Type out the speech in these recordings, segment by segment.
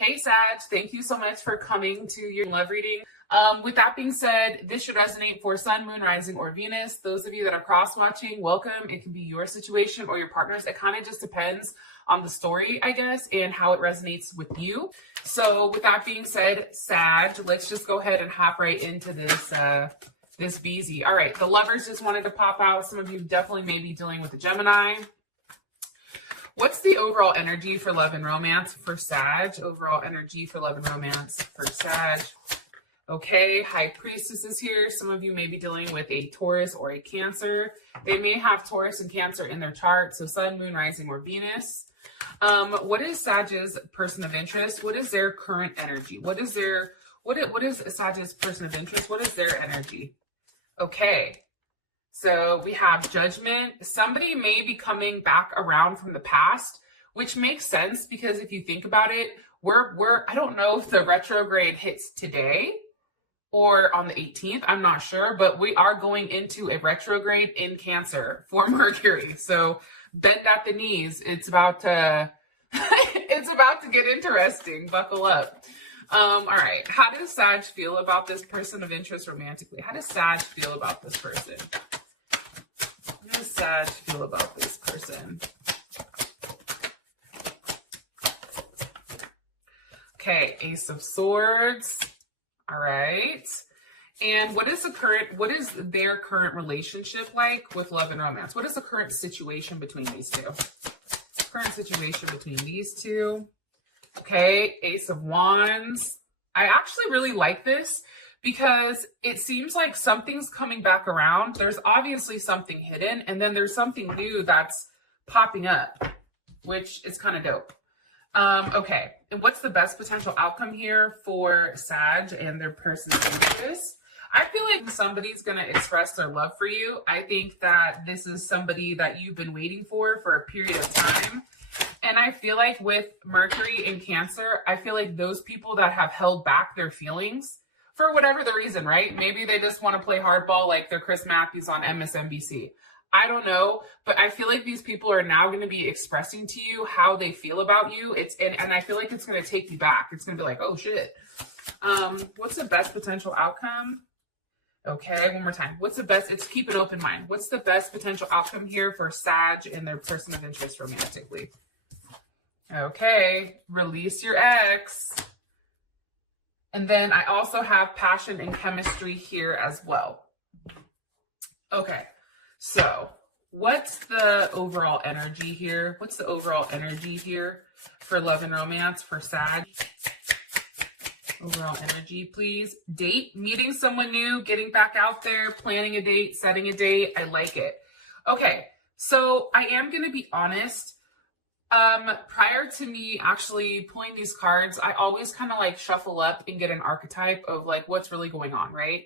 Hey Sag, thank you so much for coming to your love reading. With that being said, this should resonate for Sun, Moon, Rising, or Venus. Those of you that are cross-watching, welcome. It can be your situation or your partner's. It kind of just depends on the story, I guess, and how it resonates with you. So with that being said, Sag, let's just go ahead and hop right into this BZ. All right, the lovers just wanted to pop out. Some of you definitely may be dealing with a Gemini. What's the overall energy for love and romance for Sag? Overall energy for love and romance for Sag. Okay, High Priestess is here. Some of you may be dealing with a Taurus or a Cancer. They may have Taurus and Cancer in their chart. So Sun, Moon, Rising, or Venus. What is Sag's person of interest? What is their current energy? What is Sag's person of interest? What is their energy? Okay. So we have Judgment. Somebody may be coming back around from the past, which makes sense because if you think about it, I don't know if the retrograde hits today or on the 18th. I'm not sure, but we are going into a retrograde in Cancer for Mercury. So bend at the knees. It's about to get interesting. Buckle up. All right. How does Sag feel about this person of interest romantically? How does Sag feel about this person? How does Sag feel about this person? Okay, Ace of Swords. All right. And what is their current relationship like with love and romance? What is the current situation between these two? Current situation between these two. Okay, Ace of Wands. I actually really like this because it seems like something's coming back around. There's obviously something hidden, and then there's something new that's popping up, which is kind of dope. Okay, and what's the best potential outcome here for Sag and their person's interest? I feel like somebody's going to express their love for you. I think that this is somebody that you've been waiting for a period of time. And I feel like with Mercury in Cancer, I feel like those people that have held back their feelings for whatever the reason, right? Maybe they just want to play hardball like they're Chris Matthews on MSNBC. I don't know, but I feel like these people are now going to be expressing to you how they feel about you. And I feel like it's going to take you back. It's going to be like, oh shit. What's the best potential outcome? Okay, one more time. It's keep an open mind. What's the best potential outcome here for Sag and their person of interest romantically? Okay, release your ex. And then I also have passion and chemistry here as well. Okay, so what's the overall energy here? What's the overall energy here for love and romance for Sag? Overall energy, please. Date, meeting someone new, getting back out there, planning a date, setting a date. I like it. Okay, so I am going to be honest. Prior to me actually pulling these cards, I always kind of like shuffle up and get an archetype of like what's really going on, right?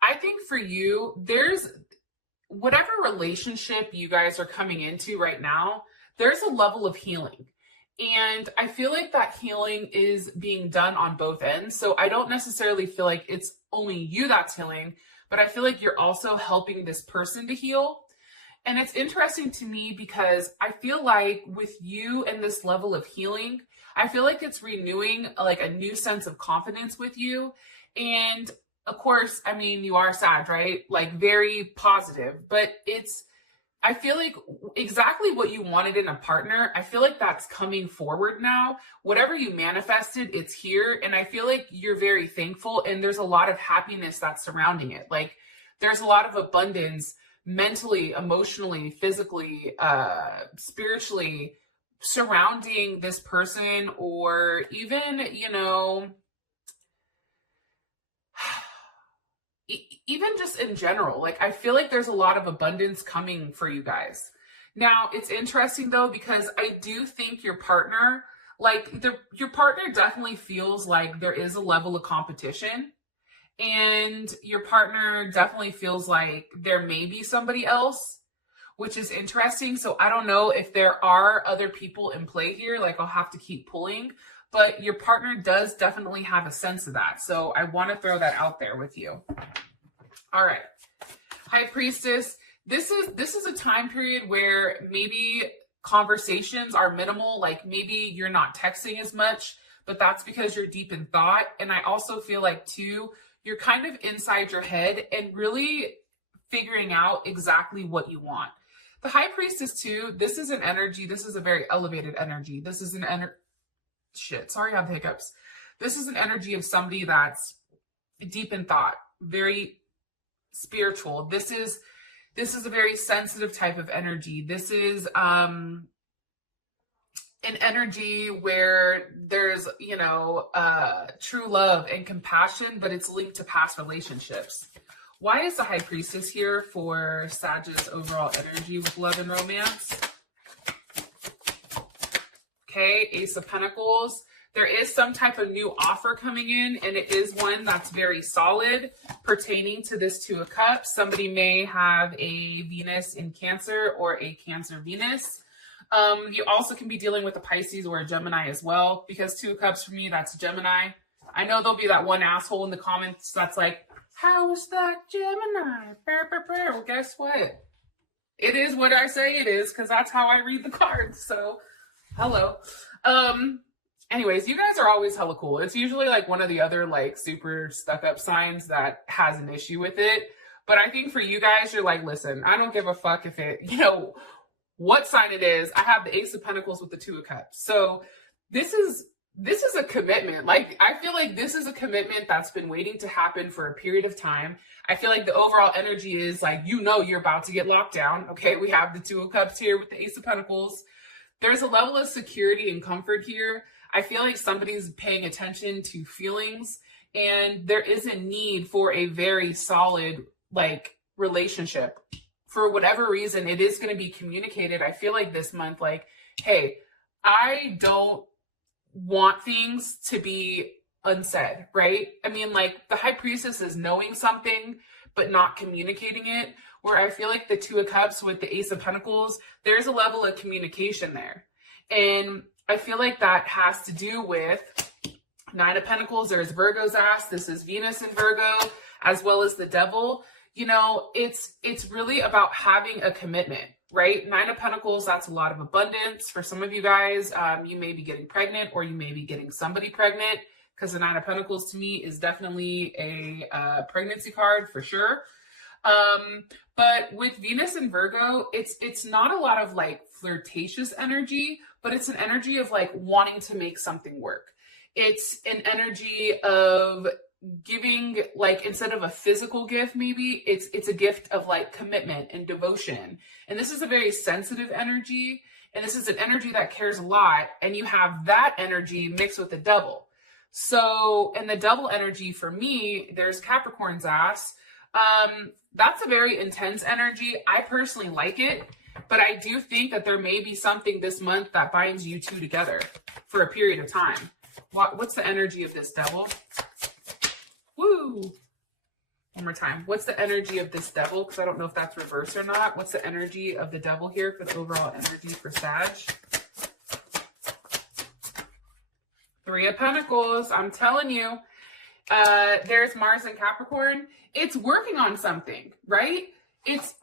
I think for you, there's whatever relationship you guys are coming into right now, there's a level of healing. And I feel like that healing is being done on both ends. So I don't necessarily feel like it's only you that's healing, but I feel like you're also helping this person to heal. And it's interesting to me because I feel like with you and this level of healing, I feel like it's renewing like a new sense of confidence with you. And of course, I mean, you are Sag, right? Like very positive, but I feel like exactly what you wanted in a partner, I feel like that's coming forward now. Whatever you manifested, it's here. And I feel like you're very thankful. And there's a lot of happiness that's surrounding it. Like there's a lot of abundance mentally, emotionally, physically, spiritually surrounding this person, or even, even just in general. Like, I feel like there's a lot of abundance coming for you guys. Now, it's interesting though, because I do think your partner, your partner definitely feels like there is a level of competition. And your partner definitely feels like there may be somebody else, which is interesting. So I don't know if there are other people in play here. Like I'll have to keep pulling, but your partner does definitely have a sense of that. So I want to throw that out there with you. All right. High Priestess. This is a time period where maybe conversations are minimal. Like maybe you're not texting as much, but that's because you're deep in thought. And I also feel like too, you're kind of inside your head and really figuring out exactly what you want. The High Priestess too, this is an energy, this is a very elevated energy. This is an sorry I have the hiccups. This is an energy of somebody that's deep in thought, very spiritual. This is a very sensitive type of energy. This is an energy where there's, true love and compassion, but it's linked to past relationships. Why is the High Priestess here for Sagittarius overall energy with love and romance? Okay, Ace of Pentacles. There is some type of new offer coming in, and it is one that's very solid pertaining to this Two of Cups. Somebody may have a Venus in Cancer or a Cancer Venus. You also can be dealing with a Pisces or a Gemini as well, because Two of Cups for me, that's Gemini. I know there'll be that one asshole in the comments that's like, how is that Gemini? Well, guess what? It is what I say it is, because that's how I read the cards. So, hello. Anyways, you guys are always hella cool. It's usually like one of the other like super stuck up signs that has an issue with it. But I think for you guys, you're like, listen, I don't give a fuck if it, what sign it is. I have the Ace of Pentacles with the Two of Cups. So this is a commitment. Like, I feel like this is a commitment that's been waiting to happen for a period of time. I feel like the overall energy is like, you're about to get locked down. Okay, we have the Two of Cups here with the Ace of Pentacles. There's a level of security and comfort here. I feel like somebody's paying attention to feelings, and there is a need for a very solid, like, relationship. For whatever reason, it is going to be communicated. I feel like this month, like, hey, I don't want things to be unsaid, right? I mean, like, the High Priestess is knowing something, but not communicating it, where I feel like the Two of Cups with the Ace of Pentacles, there's a level of communication there. And I feel like that has to do with Nine of Pentacles. There's Virgo's ass. This is Venus in Virgo, as well as the Devil. It's really about having a commitment, right? Nine of Pentacles, that's a lot of abundance. For some of you guys, you may be getting pregnant, or you may be getting somebody pregnant, because the Nine of Pentacles to me is definitely a pregnancy card for sure. But with Venus and Virgo, it's not a lot of like flirtatious energy, but it's an energy of like wanting to make something work. It's an energy of giving, like, instead of a physical gift, maybe it's a gift of like commitment and devotion. And this is a very sensitive energy, and this is an energy that cares a lot, and you have that energy mixed with the Devil. So, and the Devil energy for me, there's Capricorn's ass. That's a very intense energy. I personally like it, but I do think that there may be something this month that binds you two together for a period of time. What's the energy of this Devil? Woo! One more time. What's the energy of this Devil? Because I don't know if that's reversed or not. What's the energy of the Devil here for the overall energy for Sag? Three of Pentacles. I'm telling you. There's Mars and Capricorn. It's working on something, right?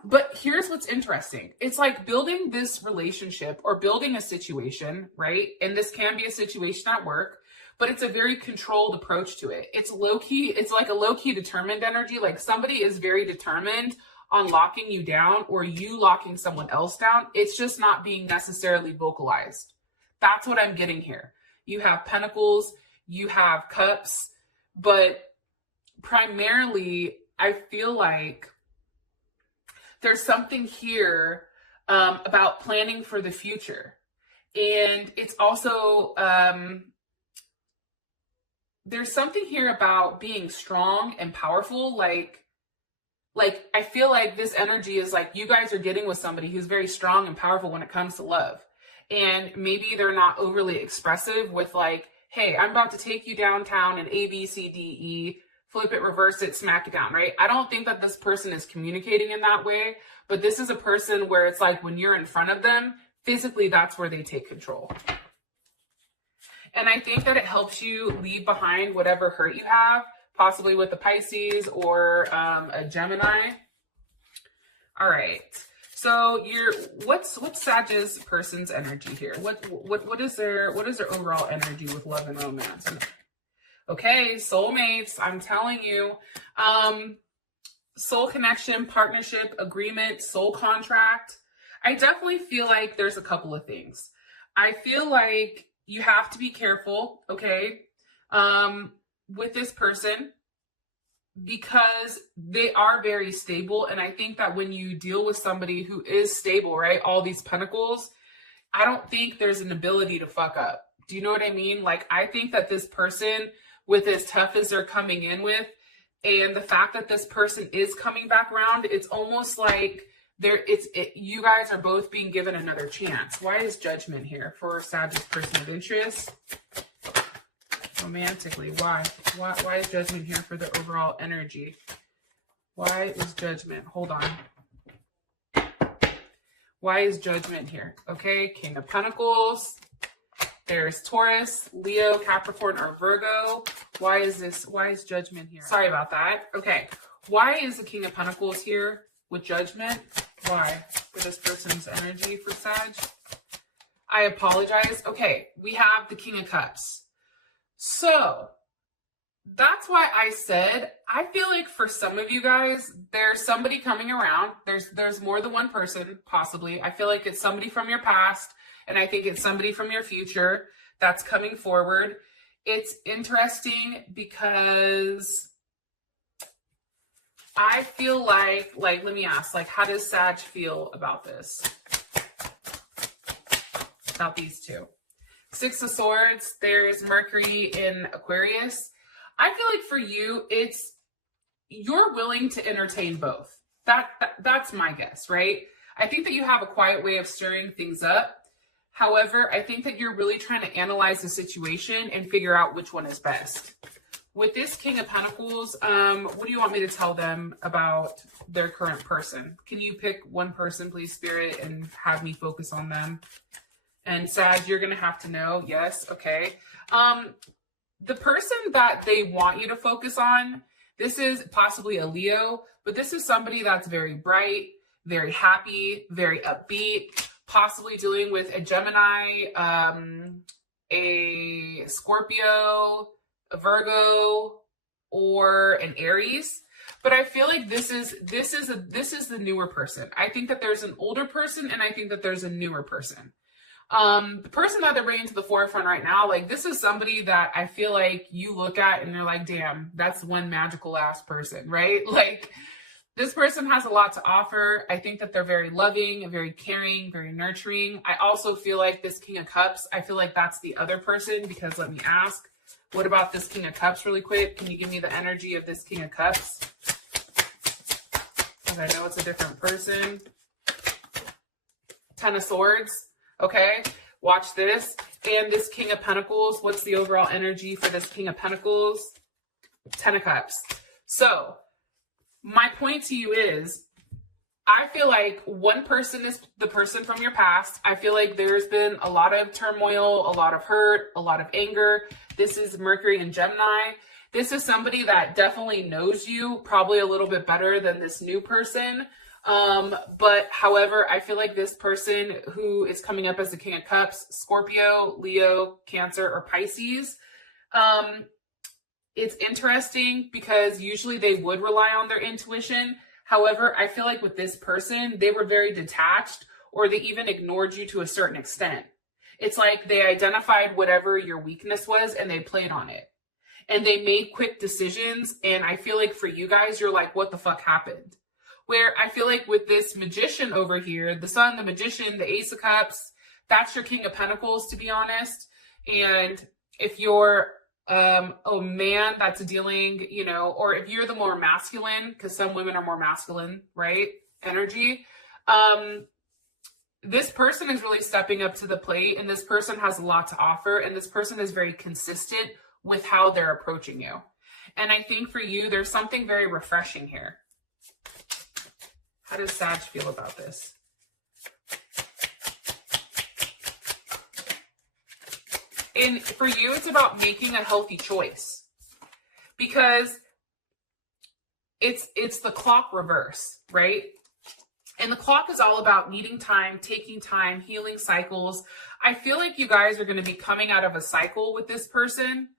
But here's what's interesting. It's like building this relationship or building a situation, right? And this can be a situation at work, but it's a very controlled approach to it. It's low-key. It's like a low-key determined energy. Like somebody is very determined on locking you down, or you locking someone else down. It's just not being necessarily vocalized. That's what I'm getting here. You have Pentacles, you have Cups, but primarily, I feel like there's something here about planning for the future. And it's also, there's something here about being strong and powerful. Like I feel like this energy is like you guys are getting with somebody who's very strong and powerful when it comes to love. And maybe they're not overly expressive with like, hey, I'm about to take you downtown and A, B, C, D, E, flip it, reverse it, smack it down, right? I don't think that this person is communicating in that way, but this is a person where it's like when you're in front of them, physically, that's where they take control. And I think that it helps you leave behind whatever hurt you have, possibly with a Pisces or a Gemini. All right. So what's Sag's person's energy here? What is their overall energy with love and romance? Okay, soulmates, I'm telling you. Soul connection, partnership, agreement, soul contract. I definitely feel like there's a couple of things. I feel like you have to be careful, okay, with this person, because they are very stable. And I think that when you deal with somebody who is stable, right, all these pentacles, I don't think there's an ability to fuck up. Do you know what I mean? Like, I think that this person, with as tough as they're coming in with, and the fact that this person is coming back around, it's almost like you guys are both being given another chance. Why is Judgment here for Sag's person of interest? Romantically, why is Judgment here for the overall energy? Why is Judgment? Hold on. Why is Judgment here? Okay, King of Pentacles. There's Taurus, Leo, Capricorn, or Virgo. Why is Judgment here? Sorry about that. Okay, why is the King of Pentacles here with Judgment? Why? For this person's energy for Sag? I apologize. Okay, we have the King of Cups. So that's why I said, I feel like for some of you guys, there's somebody coming around. There's more than one person, possibly. I feel like it's somebody from your past, and I think it's somebody from your future that's coming forward. It's interesting because I feel like, let me ask, like, how does Sag feel about this? About these two? Six of Swords, there's Mercury in Aquarius. I feel like for you, you're willing to entertain both. That's my guess, right? I think that you have a quiet way of stirring things up. However, I think that you're really trying to analyze the situation and figure out which one is best. With this King of Pentacles, what do you want me to tell them about their current person? Can you pick one person, please, Spirit, and have me focus on them? And Sag, you're going to have to know. Yes. Okay. The person that they want you to focus on, this is possibly a Leo, but this is somebody that's very bright, very happy, very upbeat, possibly dealing with a Gemini, a Scorpio, a Virgo, or an Aries. But I feel like this is the newer person. I think that there's an older person, and I think that there's a newer person. The person that they're bringing to the forefront right now, like, this is somebody that I feel like you look at and you're like, damn, that's one magical ass person, right? Like, this person has a lot to offer. I think that they're very loving, very caring, very nurturing. I also feel like this King of Cups, I feel like that's the other person, because let me ask, what about this King of Cups really quick? Can you give me the energy of this King of Cups? Because I know it's a different person. Ten of Swords. Okay, watch this. And this King of Pentacles, what's the overall energy for this King of Pentacles? Ten of Cups. So my point to you is, I feel like one person is the person from your past. I feel like there's been a lot of turmoil, a lot of hurt, a lot of anger. This is Mercury and Gemini. This is somebody that definitely knows you probably a little bit better than this new person. But however, I feel like this person who is coming up as the King of Cups, Scorpio, Leo, Cancer, or Pisces, it's interesting because usually they would rely on their intuition. However, I feel like with this person, they were very detached, or they even ignored you to a certain extent. It's like they identified whatever your weakness was and they played on it. And they made quick decisions. And I feel like for you guys, you're like, what the fuck happened? Where I feel like with this Magician over here, the Sun, the Magician, the Ace of Cups, that's your King of Pentacles, to be honest. And if you're a man that's dealing, you know, or if you're the more masculine, because some women are more masculine, right? Energy. This person is really stepping up to the plate, and this person has a lot to offer, and this person is very consistent with how they're approaching you. And I think for you, there's something very refreshing here. How does Sag feel about this? And for you, it's about making a healthy choice, because it's the clock reverse, right? And the clock is all about needing time, taking time, healing cycles. I feel like you guys are going to be coming out of a cycle with this person,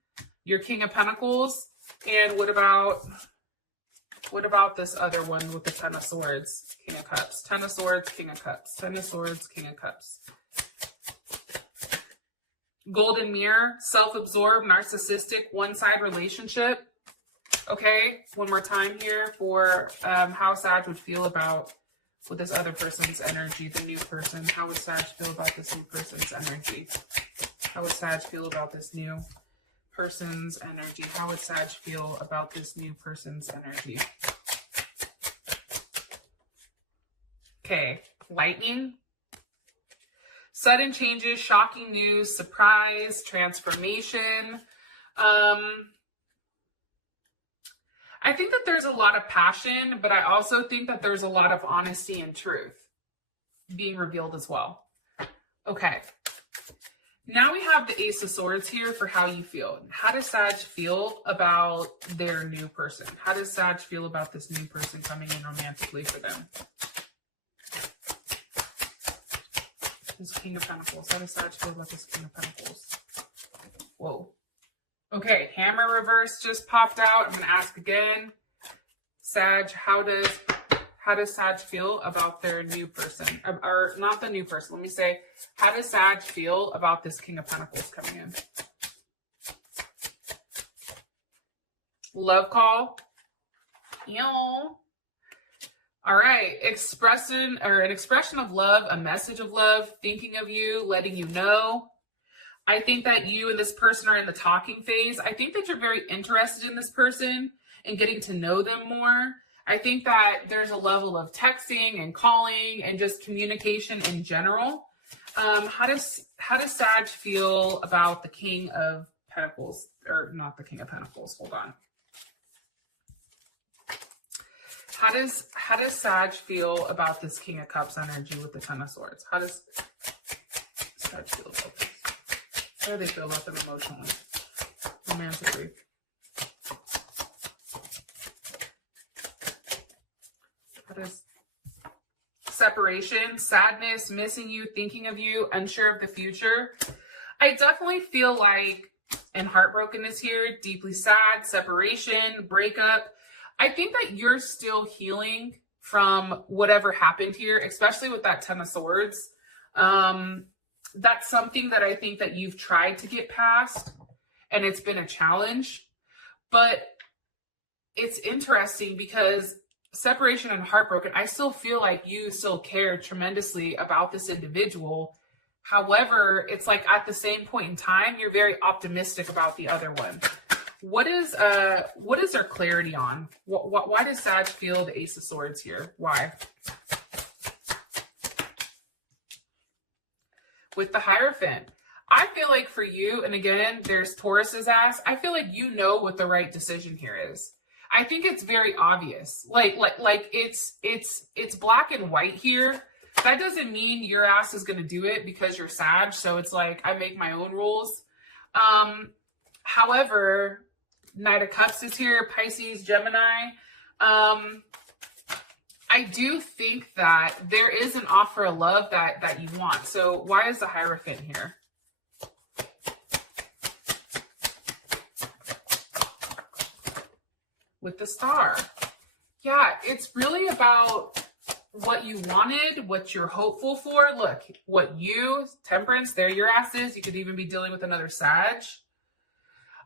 your King of Pentacles. And what about this other one with the Ten of Swords, King of Cups? Ten of Swords, King of Cups. Ten of Swords, King of Cups. Golden Mirror, self-absorbed, narcissistic, one-side relationship. Okay, one more time here for how Sag would feel about with this other person's energy, the new person. How would Sag feel about this new person's energy? How would Sag feel about this new person's energy? How would Sag feel about this new person's energy? Okay, lightning. Sudden changes, shocking news, surprise, transformation. I think that there's a lot of passion, but I also think that there's a lot of honesty and truth being revealed as well. Okay. Now we have the Ace of Swords here for how you feel. How does Sag feel about their new person? How does Sag feel about this new person coming in romantically for them? This King of Pentacles. How does Sag feel about this King of Pentacles? Whoa. Okay, Hammer reverse just popped out. I'm going to ask again. Sag, how does Sag feel about their new person? Or not the new person. Let me say, how does Sag feel about this King of Pentacles coming in? Love call. Ew. All right, an expression of love, a message of love, thinking of you, letting you know. I think that you and this person are in the talking phase. I think that you're very interested in this person and getting to know them more. I think that there's a level of texting and calling and just communication in general. How does Sag feel about the King of Pentacles? Or not the King of Pentacles, hold on. How does Sag feel about this King of Cups energy with the Ten of Swords? How does Sag feel about this? How do they feel about them emotionally, romantically? How does separation, sadness, missing you, thinking of you, unsure of the future? I definitely feel like, and heartbrokenness here, deeply sad, separation, breakup. I think that you're still healing from whatever happened here, especially with that Ten of Swords. That's something that I think that you've tried to get past, and it's been a challenge. But it's interesting because separation and heartbroken, I still feel like you still care tremendously about this individual. However, it's like at the same point in time, you're very optimistic about the other one. What is there clarity on? Why does Sag feel the Ace of Swords here? Why? With the Hierophant, I feel like for you, and again, there's Taurus's ass. I feel like you know what the right decision here is. I think it's very obvious. Like it's black and white here. That doesn't mean your ass is gonna do it because you're Sag. So it's like I make my own rules. However, Knight of Cups is here, Pisces, Gemini. I do think that there is an offer of love that you want. So why is the Hierophant here? With the Star. Yeah, it's really about what you wanted, what you're hopeful for. Look, what you, Temperance, there your ass is. You could even be dealing with another Sag.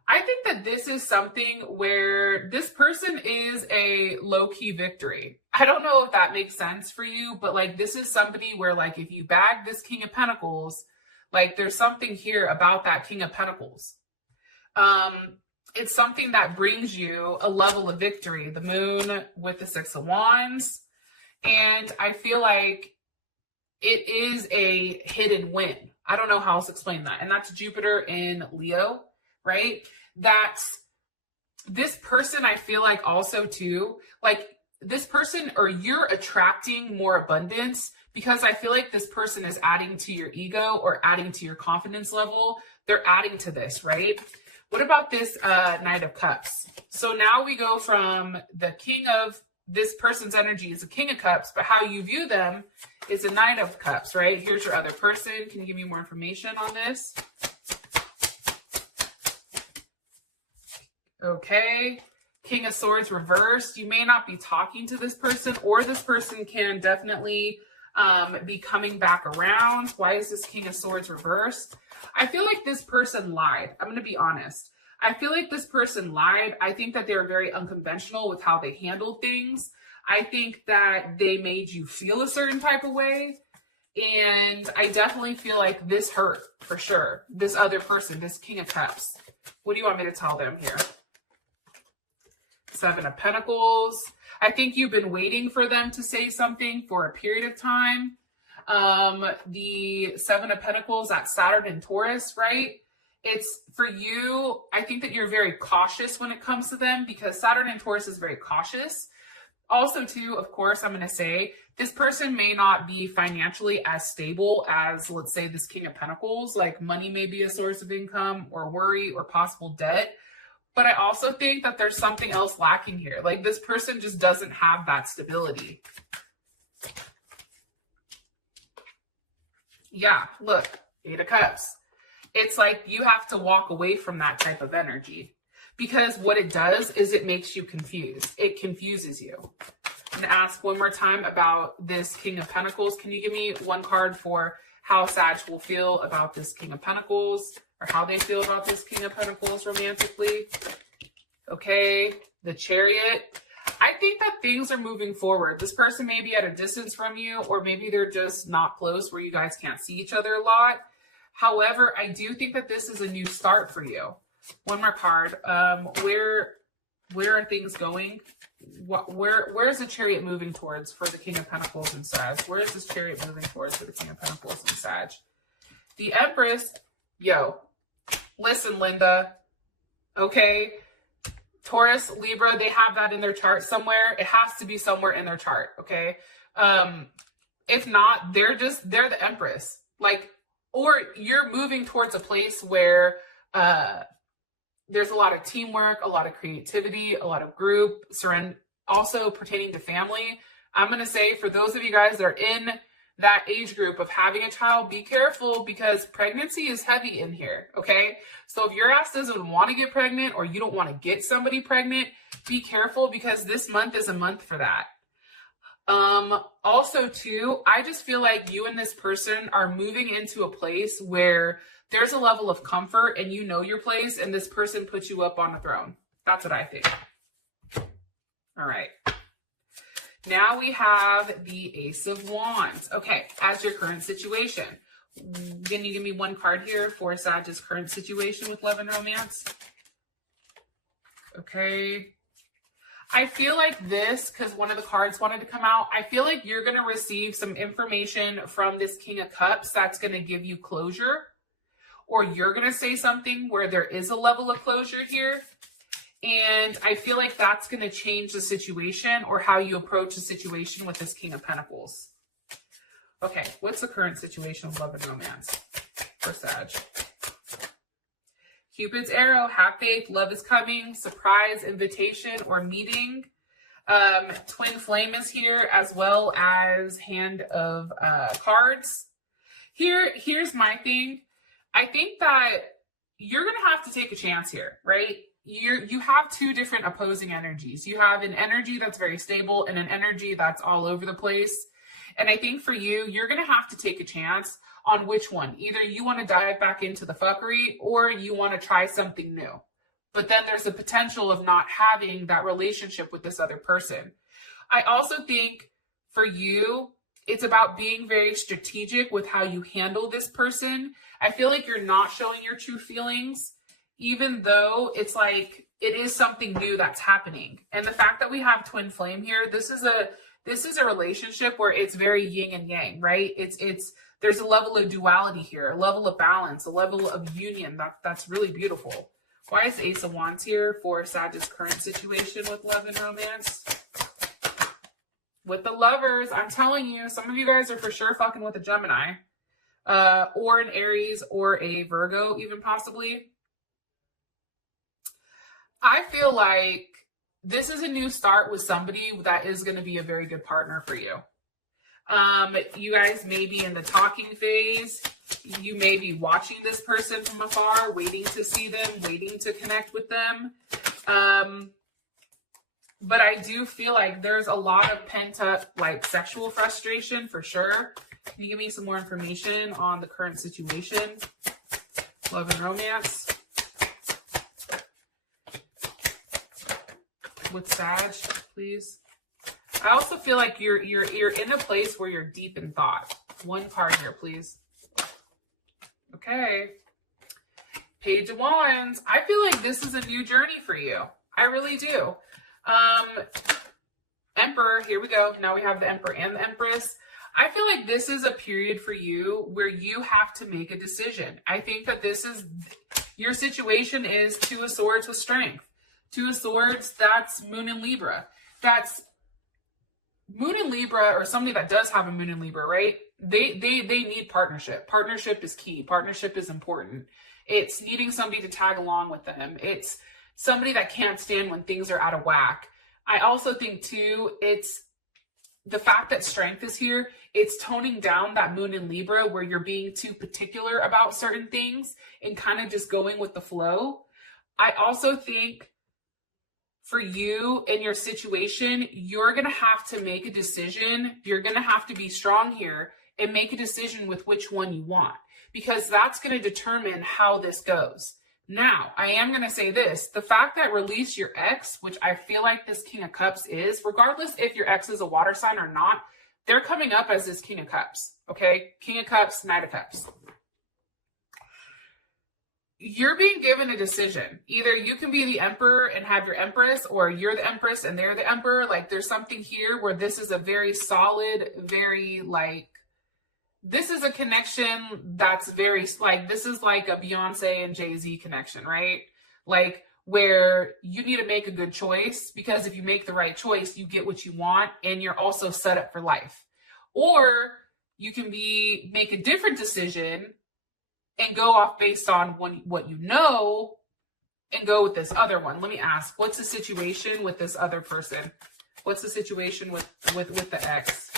I think that this is something where this person is a low-key victory. I don't know if that makes sense for you, but like this is somebody where like if you bag this King of Pentacles, like there's something here about that King of Pentacles. It's something that brings you a level of victory. The Moon with the Six of Wands. And I feel like it is a hidden win. I don't know how else to explain that. And that's Jupiter in Leo. Right? That's this person, I feel like also too, like this person, or you're attracting more abundance because I feel like this person is adding to your ego or adding to your confidence level. They're adding to this, right? What about this Knight of Cups? So now we go from the King of this person's energy is a King of Cups, but how you view them is a Knight of Cups, right? Here's your other person. Can you give me more information on this? Okay. King of Swords reversed. You may not be talking to this person, or this person can definitely be coming back around. Why is this King of Swords reversed? I feel like this person lied. I'm going to be honest. I feel like this person lied. I think that they're very unconventional with how they handle things. I think that they made you feel a certain type of way. And I definitely feel like this hurt for sure. This other person, this King of Cups. What do you want me to tell them here? Seven of Pentacles. I think you've been waiting for them to say something for a period of time. The Seven of Pentacles, that's Saturn and Taurus, right? It's for you. I think that you're very cautious when it comes to them because Saturn and Taurus is very cautious. Also, too, of course, I'm going to say this person may not be financially as stable as, let's say, this King of Pentacles. Like money may be a source of income or worry or possible debt. But I also think that there's something else lacking here. Like this person just doesn't have that stability. Yeah, look, Eight of Cups. It's like you have to walk away from that type of energy because what it does is it makes you confused. It confuses you. I'm going to ask one more time about this King of Pentacles. Can you give me one card for how Sag will feel about this King of Pentacles or how they feel about this King of Pentacles romantically? Okay, the Chariot. I think that things are moving forward. This person may be at a distance from you, or maybe they're just not close where you guys can't see each other a lot. However, I do think that this is a new start for you. One more card. Where are things going? Where is the Chariot moving towards for the King of Pentacles and Sag? Where is this Chariot moving towards for the King of Pentacles and Sag? The Empress. Yo, listen, Linda. Okay. Taurus, Libra, they have that in their chart somewhere. It has to be somewhere in their chart, okay? If not, they're the Empress. Like, or you're moving towards a place where there's a lot of teamwork, a lot of creativity, a lot of group, also pertaining to family. I'm going to say for those of you guys that are in that age group of having a child, be careful because pregnancy is heavy in here, okay? So if your ass doesn't want to get pregnant or you don't want to get somebody pregnant, be careful because this month is a month for that. Also too, I just feel like you and this person are moving into a place where there's a level of comfort and you know your place and this person puts you up on a throne. That's what I think. All right. Now we have the Ace of Wands. Okay, as your current situation. Can you give me one card here for Sag's current situation with love and romance? Okay. I feel like this, because one of the cards wanted to come out, I feel like you're going to receive some information from this King of Cups that's going to give you closure. Or you're going to say something where there is a level of closure here. And I feel like that's going to change the situation or how you approach the situation with this King of Pentacles. Okay, what's the current situation of love and romance for Sag? Cupid's arrow, have faith, love is coming, surprise, invitation, or meeting. Twin flame is here as well as hand of cards. Here's my thing. I think that you're going to have to take a chance here, right? You have two different opposing energies. You have an energy that's very stable and an energy that's all over the place. And I think for you, you're going to have to take a chance on which one. Either you want to dive back into the fuckery or you want to try something new. But then there's the potential of not having that relationship with this other person. I also think for you, it's about being very strategic with how you handle this person. I feel like you're not showing your true feelings, even though it's like it is something new that's happening. And the fact that we have twin flame here, this is a relationship where it's very yin and yang, right? There's a level of duality here, a level of balance, a level of union that's really beautiful. Why is Ace of Wands here for Sag's current situation with love and romance? With the lovers, I'm telling you, some of you guys are for sure fucking with a Gemini, or an Aries or a Virgo, even possibly. I feel like this is a new start with somebody that is going to be a very good partner for you. You guys may be in the talking phase. You may be watching this person from afar, waiting to see them, waiting to connect with them. But I do feel like there's a lot of pent up, like, sexual frustration for sure. Can you give me some more information on the current situation? Love and romance. With Sag, please. I also feel like you're in a place where you're deep in thought. One card here, please. Okay. Page of Wands. I feel like this is a new journey for you. I really do. Emperor, here we go. Now we have the Emperor and the Empress. I feel like this is a period for you where you have to make a decision. I think that this is, your situation is Two of Swords with strength. Two of Swords, that's Moon in Libra. That's Moon in Libra, or somebody that does have a Moon in Libra, right? They need partnership. Partnership is key. Partnership is important. It's needing somebody to tag along with them. It's somebody that can't stand when things are out of whack. I also think too, it's the fact that strength is here. It's toning down that Moon in Libra where you're being too particular about certain things and kind of just going with the flow. I also think for you in your situation, you're going to have to make a decision. You're going to have to be strong here and make a decision with which one you want, because that's going to determine how this goes. Now, I am going to say this, the fact that release your ex, which I feel like this King of Cups is, regardless if your ex is a water sign or not, they're coming up as this King of Cups, okay? King of Cups, Knight of Cups. You're being given a decision. Either you can be the Emperor and have your Empress, or you're the Empress and they're the Emperor. Like, there's something here where this is a very solid, very, like, this is a connection that's very, like, this is like a Beyonce and Jay-Z connection, right? Like, where you need to make a good choice, because if you make the right choice, you get what you want and you're also set up for life. Or you can make a different decision and go off based on what you know and go with this other one. Let me ask, what's the situation with this other person? What's the situation with the ex?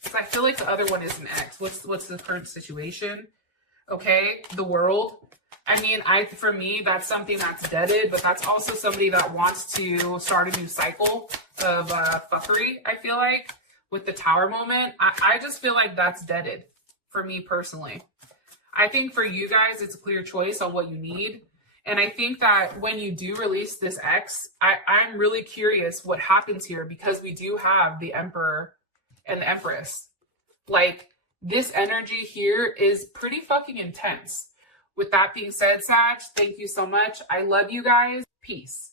Because I feel like the other one is an ex. What's the current situation? Okay, the World. I mean, for me, that's something that's deaded, but that's also somebody that wants to start a new cycle of fuckery, I feel like, with the Tower moment. I just feel like that's deaded for me personally. I think for you guys, it's a clear choice on what you need. And I think that when you do release this ex, I'm really curious what happens here, because we do have the Emperor and the Empress. Like, this energy here is pretty fucking intense. With that being said, Sag, thank you so much. I love you guys. Peace.